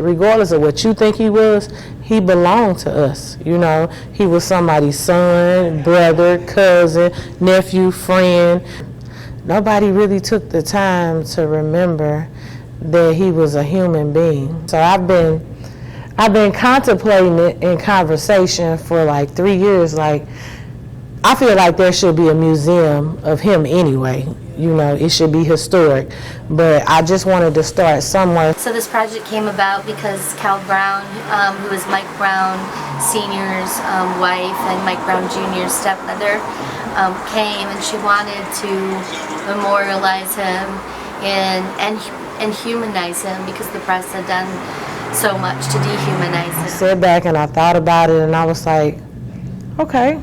regardless of what you think he was, he belonged to us. You know, he was somebody's son, brother, cousin, nephew, friend. Nobody really took the time to remember that he was a human being. So I've been contemplating it in conversation for like 3 years. Like, I feel like there should be a museum of him anyway. You know, it should be historic. But I just wanted to start somewhere. So this project came about because Cal Brown, who was Mike Brown Sr.'s wife and Mike Brown Jr.'s stepmother, came, and she wanted to memorialize him and humanize him because the press had done so much to dehumanize him. I sat back and I thought about it, and I was like, okay,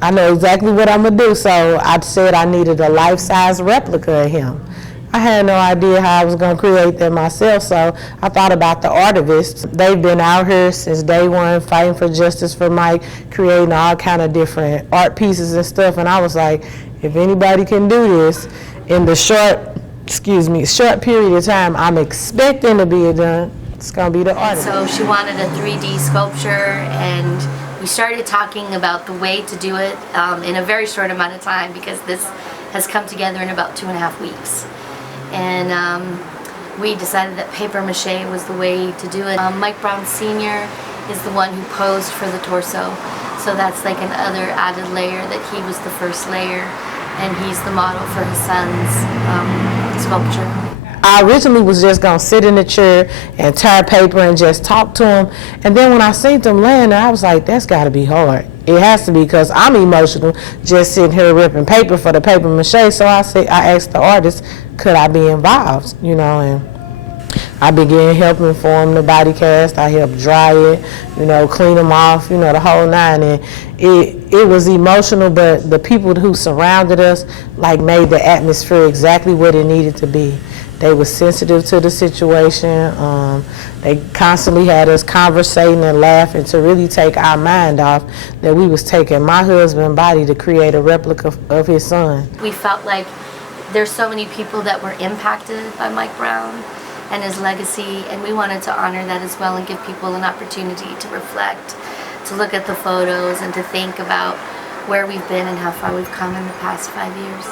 I know exactly what I'm gonna do. So I said I needed a life-size replica of him. I had no idea how I was gonna create that myself, so I thought about the artivists. They've been out here since day one fighting for justice for Mike, creating all kind of different art pieces and stuff, and I was like, if anybody can do this in the short period of time I'm expecting to be done, it's gonna be the artist. So she wanted a 3D sculpture, and we started talking about the way to do it in a very short amount of time, because this has come together in about 2.5 weeks. And we decided that paper mache was the way to do it. Mike Brown Sr. is the one who posed for the torso, so that's like another added layer, that he was the first layer, and he's the model for his son's sculpture. I originally was just gonna sit in the chair and tear paper and just talk to him, and then when I seen them laying there, I was like, that's gotta be hard. It has to be, because I'm emotional just sitting here ripping paper for the paper mache. So I asked the artist, could I be involved, you know, and I began helping form the body cast. I helped dry it, you know, clean them off, you know, the whole nine. And it was emotional, but the people who surrounded us like made the atmosphere exactly what it needed to be. They were sensitive to the situation. They constantly had us conversating and laughing to really take our mind off that we was taking my husband's body to create a replica of his son. We felt like there's so many people that were impacted by Mike Brown and his legacy, and we wanted to honor that as well and give people an opportunity to reflect, to look at the photos, and to think about where we've been and how far we've come in the past 5 years.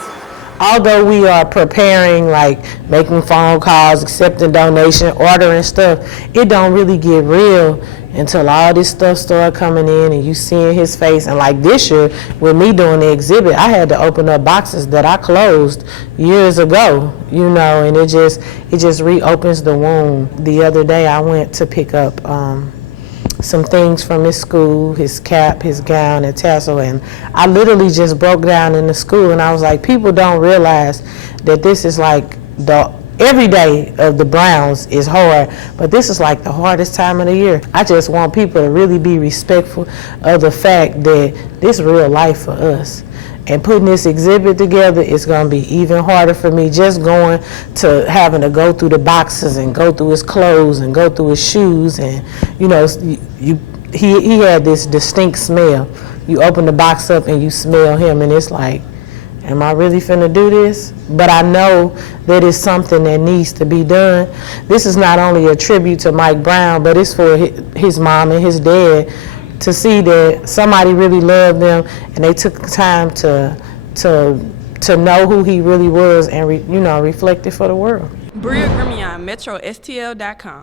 Although we are preparing, like making phone calls, accepting donation, ordering stuff, it don't really get real until all this stuff start coming in and you seeing his face. And like this year, with me doing the exhibit, I had to open up boxes that I closed years ago, you know, and it just reopens the wound. The other day I went to pick up some things from his school, his cap, his gown, and tassel, and I literally just broke down in the school, and I was like, people don't realize that this is like every day of the Browns is hard, but this is like the hardest time of the year. I just want people to really be respectful of the fact that this is real life for us. And putting this exhibit together is going to be even harder for me, just going to having to go through the boxes and go through his clothes and go through his shoes. And, you know, he had this distinct smell. You open the box up and you smell him, and it's like, am I really finna do this? But I know that it's something that needs to be done. This is not only a tribute to Mike Brown, but it's for his mom and his dad, to see that somebody really loved them and they took time to know who he really was and reflect it for the world. Bria Grimion, MetroSTL.com.